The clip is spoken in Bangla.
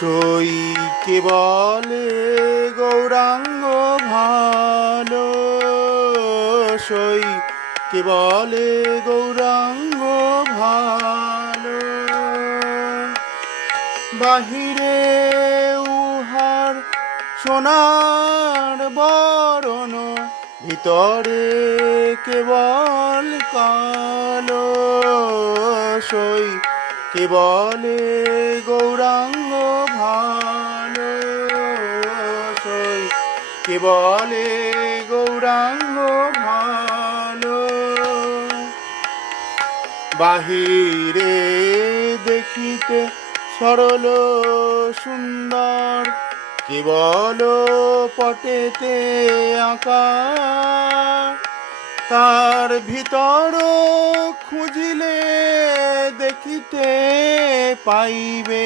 সই কেবলে গৌরাঙ্গ ভালো, সই কেবলে গৌরাঙ্গ ভালো। বাহিরে উহার সোনার বরণ, ভিতরে কেবল কালো। সই কেবলে গৌরাঙ্গ ভালো, সই কেবলে গৌরাঙ্গ ভালো। বাহিরে দেখিতে সরল সুন্দর, কেবল পটেতে আঁকা। তার ভিতর খুঁজিলে দেখিতে পাইবে,